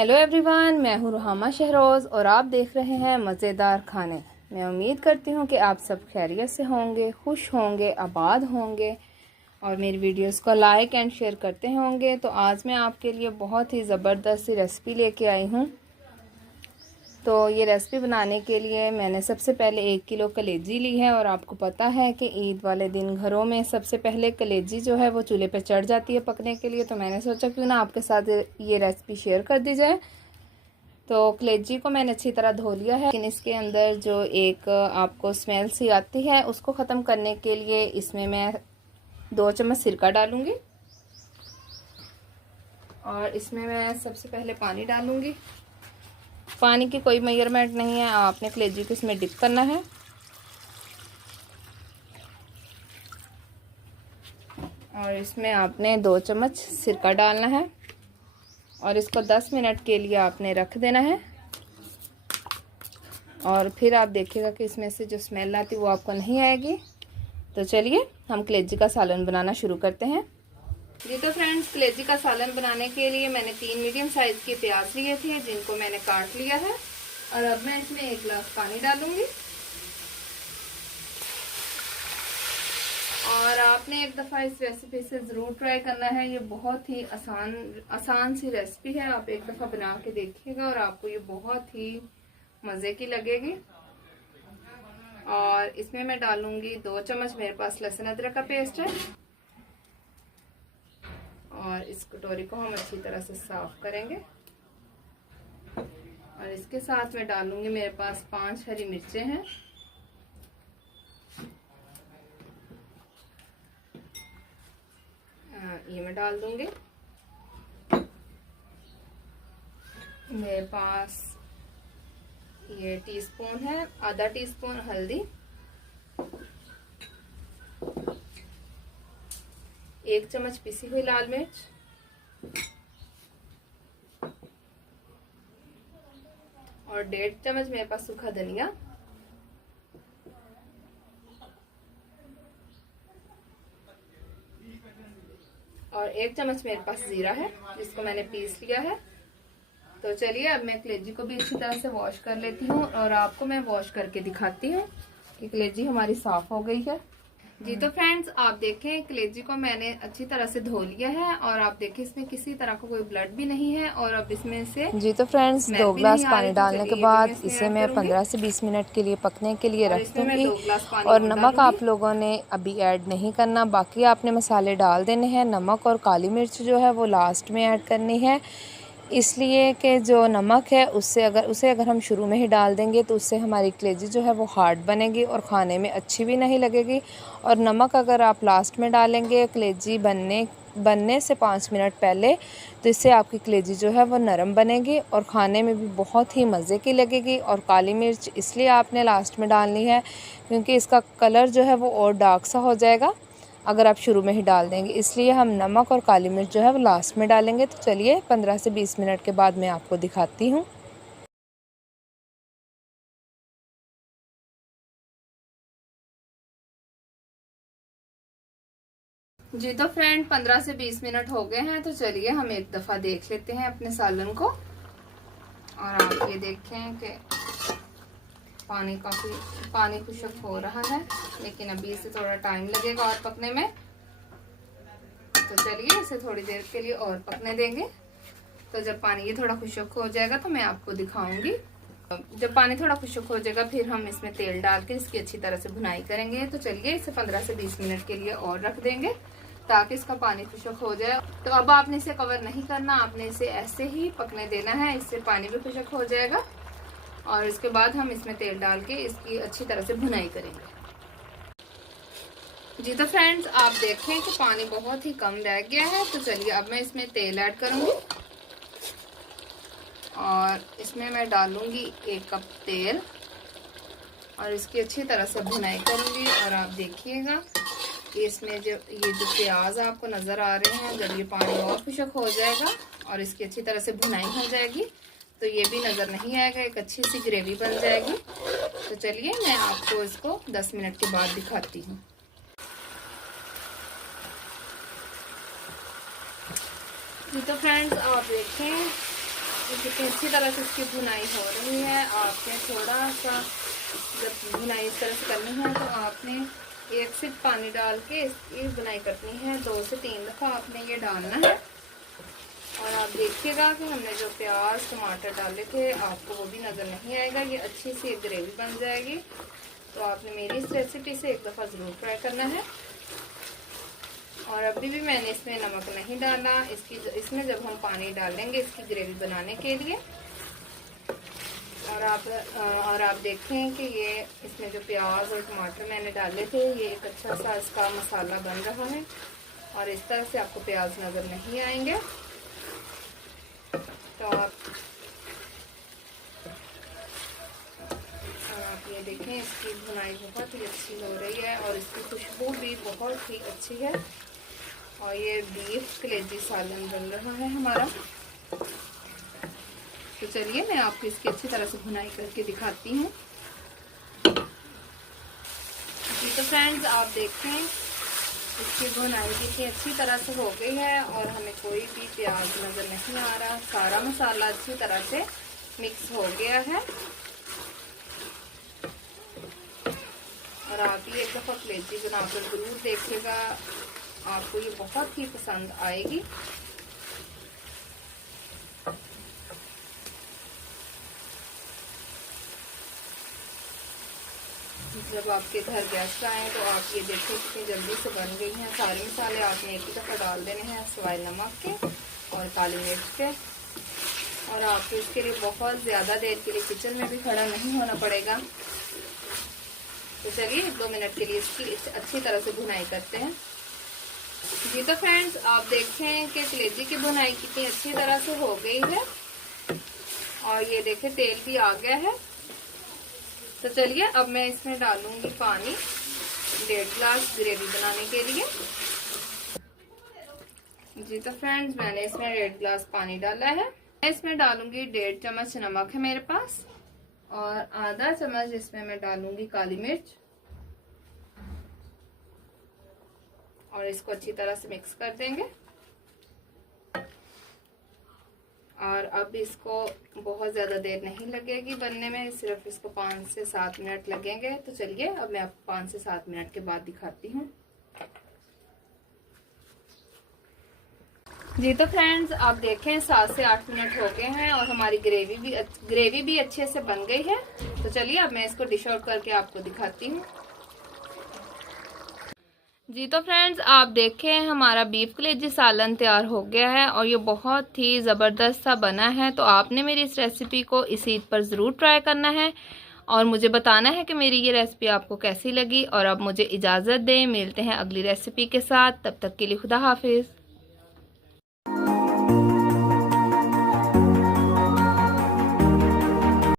Hello everyone, मैं हूँ Ruhamah Shahroz और आप देख रहे हैं मज़ेदार खाने। मैं उम्मीद करती हूँ कि आप सब खैरियत से होंगे, खुश होंगे, आबाद होंगे और मेरी वीडियोस को लाइक एंड शेयर करते होंगे। तो आज मैं आपके लिए बहुत ही ज़बरदस्त सी रेसिपी लेके आई हूँ। तो ये रेसिपी बनाने के लिए मैंने सबसे पहले 1 किलो कलेजी ली है और आपको पता है कि ईद वाले दिन घरों में सबसे पहले कलेजी जो है वो चूल्हे पे चढ़ जाती है पकने के लिए। तो मैंने सोचा क्यों ना आपके साथ ये रेसिपी शेयर कर दी जाए। तो कलेजी को मैंने अच्छी तरह धो लिया है, लेकिन इसके अंदर जो एक आपको स्मेल सी आती है उसको ख़त्म करने के लिए इसमें मैं 2 चम्मच सिरका डालूँगी और इसमें मैं सबसे पहले पानी डालूँगी। पानी की कोई मेजरमेंट नहीं है, आपने कलेजी को इसमें डिप करना है और इसमें आपने 2 चम्मच सिरका डालना है और इसको 10 मिनट के लिए आपने रख देना है। और फिर आप देखिएगा कि इसमें से जो स्मेल आती है वो आपको नहीं आएगी। तो चलिए हम कलेजी का सालन बनाना शुरू करते हैं। जी तो फ्रेंड्स, कलेजी का सालन बनाने के लिए मैंने 3 मीडियम साइज के प्याज लिए थे जिनको मैंने काट लिया है और अब मैं इसमें 1 गिलास पानी डालूंगी। और आपने एक दफ़ा इस रेसिपी से ज़रूर ट्राई करना है। ये बहुत ही आसान सी रेसिपी है। आप एक दफ़ा बना के देखिएगा और आपको ये बहुत ही मज़े की लगेगी। और इसमें मैं डालूंगी 2 चम्मच, मेरे पास लहसुन अदरक का पेस्ट है और इस कटोरी को हम अच्छी तरह से साफ करेंगे। और इसके साथ मैं डालूंगी, मेरे पास 5 हरी मिर्चें हैं। ये मैं डाल दूंगी। मेरे पास ये टीस्पून है, आधा टीस्पून हल्दी, 1 चम्मच पिसी हुई लाल मिर्च और 1.5 चम्मच मेरे पास सूखा धनिया और 1 चम्मच मेरे पास जीरा है जिसको मैंने पीस लिया है। तो चलिए अब मैं कलेजी को भी अच्छी तरह से वॉश कर लेती हूँ और आपको मैं वॉश करके दिखाती हूँ कि कलेजी हमारी साफ हो गई है। जी तो फ्रेंड्स, आप देखें कलेजी को मैंने अच्छी तरह से धो लिया है और आप देखें इसमें किसी तरह का कोई ब्लड भी नहीं है और अब इसमें से जी तो फ्रेंड्स 2 गिलास पानी डालने के बाद इसे मैं 15 से 20 मिनट के लिए पकने के लिए रख दूंगी। और नमक आप लोगों ने अभी ऐड नहीं करना, बाकी आपने मसाले डाल देने हैं। नमक और काली मिर्च जो है वो लास्ट में ऐड करनी है, इसलिए कि जो नमक है उसे अगर हम शुरू में ही डाल देंगे तो उससे हमारी कलेजी जो है वो हार्ड बनेगी और ख़ाने में अच्छी भी नहीं लगेगी। और नमक अगर आप लास्ट में डालेंगे कलेजी बनने से 5 मिनट पहले, तो इससे आपकी कलेजी जो है वो नरम बनेगी और ख़ाने में भी बहुत ही मज़े की लगेगी। और काली मिर्च इसलिए आपने लास्ट में डालनी है क्योंकि इसका कलर जो है वो और डार्क सा हो जाएगा अगर आप शुरू में ही डाल देंगे, इसलिए हम नमक और काली मिर्च जो है वो लास्ट में डालेंगे। तो चलिए 15 से 20 मिनट के बाद मैं आपको दिखाती हूँ। जी तो फ्रेंड 15 से 20 मिनट हो गए हैं। तो चलिए हम एक दफ़ा देख लेते हैं अपने सालन को। और आप ये देखें कि पानी खुशक हो रहा है, लेकिन अभी इसे थोड़ा टाइम लगेगा और पकने में। तो चलिए इसे थोड़ी देर के लिए और पकने देंगे। तो जब पानी ये थोड़ा खुशक हो जाएगा तो मैं आपको दिखाऊंगी। जब पानी थोड़ा खुशक हो जाएगा फिर हम इसमें तेल डाल के इसकी अच्छी तरह से भुनाई करेंगे। तो चलिए इसे 15 से 20 मिनट के लिए और रख देंगे ताकि इसका पानी खुशक हो जाए। तो अब आपने इसे कवर नहीं करना, आपने इसे ऐसे ही पकने देना है, इससे पानी भी खुशक हो जाएगा। और इसके बाद हम इसमें तेल डाल के इसकी अच्छी तरह से भुनाई करेंगे। जी तो फ्रेंड्स, आप देखें कि पानी बहुत ही कम रह गया है। तो चलिए अब मैं इसमें तेल ऐड करूंगी और इसमें मैं डालूंगी 1 कप तेल और इसकी अच्छी तरह से भुनाई करूंगी। और आप देखिएगा कि इसमें जो प्याज आपको नज़र आ रहे हैं, जब ये पानी और खुशक हो जाएगा और इसकी अच्छी तरह से भुनाई हो जाएगी तो ये भी नज़र नहीं आएगा, एक अच्छी सी ग्रेवी बन जाएगी। तो चलिए मैं आपको इसको 10 मिनट के बाद दिखाती हूँ। जी तो फ्रेंड्स, आप देखें कितनी अच्छी तरह से इसकी भुनाई हो रही है। आपने थोड़ा सा जब भुनाई इस तरह से करनी है तो आपने एक सिप पानी डाल के इसकी भुनाई करनी है। 2 से 3 दफ़ा आपने ये डालना है। और आप देखिएगा कि हमने जो प्याज टमाटर डाले थे आपको वो भी नज़र नहीं आएगा। ये अच्छी सी एक ग्रेवी बन जाएगी। तो आपने मेरी इस रेसिपी से एक दफ़ा ज़रूर ट्राई करना है। और अभी भी मैंने इसमें नमक नहीं डाला। इसमें जब हम पानी डालेंगे इसकी ग्रेवी बनाने के लिए। और आप देखें कि ये इसमें जो प्याज और टमाटर मैंने डाले थे ये एक अच्छा सा इसका मसाला बन रहा है। और इस तरह से आपको प्याज नज़र नहीं आएंगे। तो आप ये देखें इसकी भुनाई बहुत ही अच्छी हो रही है और इसकी खुशबू भी बहुत ही अच्छी है। और ये बीफ कलेजी सालन बन रहा है हमारा। तो चलिए मैं आपको इसकी अच्छी तरह से भुनाई करके दिखाती हूँ। जी तो फ्रेंड्स आप देखें इसकी भुनाई कितनी अच्छी तरह से हो गई है और हमें कोई भी प्याज नज़र नहीं आ रहा। सारा मसाला अच्छी तरह से मिक्स हो गया है। और आप ये एक दफ़ा कलेजी बनाकर ज़रूर देखिएगा, आपको ये बहुत ही पसंद आएगी। जब आपके घर गेस्ट आए तो आप ये देखें कितनी जल्दी से बन गई हैं। सारे मसाले आपने एक ही दफ़ा डाल देने हैं सिवाय नमक के और काली मिर्च के। और आपको इसके लिए बहुत ज़्यादा देर के लिए किचन में भी खड़ा नहीं होना पड़ेगा। तो चलिए 1-2 मिनट के लिए इसकी अच्छी तरह से भुनाई करते हैं। जी तो फ्रेंड्स आप देखें कि कलेजी की भुनाई कितनी अच्छी तरह से हो गई है। और ये देखें तेल भी आ गया है। तो चलिए अब मैं इसमें डालूंगी पानी 1.5 गिलास ग्रेवी बनाने के लिए। जी तो फ्रेंड्स मैंने इसमें 1.5 गिलास पानी डाला है। मैं इसमें डालूंगी 1.5 चम्मच नमक है मेरे पास और आधा चम्मच इसमें मैं डालूंगी काली मिर्च। और इसको अच्छी तरह से मिक्स कर देंगे। और अब इसको बहुत ज़्यादा देर नहीं लगेगी बनने में, सिर्फ इसको 5 से 7 मिनट लगेंगे। तो चलिए अब मैं आपको 5 से 7 मिनट के बाद दिखाती हूँ। जी तो फ्रेंड्स आप देखें 7 से 8 मिनट हो गए हैं और हमारी ग्रेवी भी अच्छे से बन गई है। तो चलिए अब मैं इसको डिश आउट करके आपको दिखाती हूँ। जी तो फ्रेंड्स आप देखें हमारा बीफ कलेजी सालन तैयार हो गया है और ये बहुत ही ज़बरदस्त सा बना है। तो आपने मेरी इस रेसिपी को इस ईद पर ज़रूर ट्राई करना है और मुझे बताना है कि मेरी ये रेसिपी आपको कैसी लगी। और अब मुझे इजाज़त दें, मिलते हैं अगली रेसिपी के साथ। तब तक के लिए खुदा हाफिज़।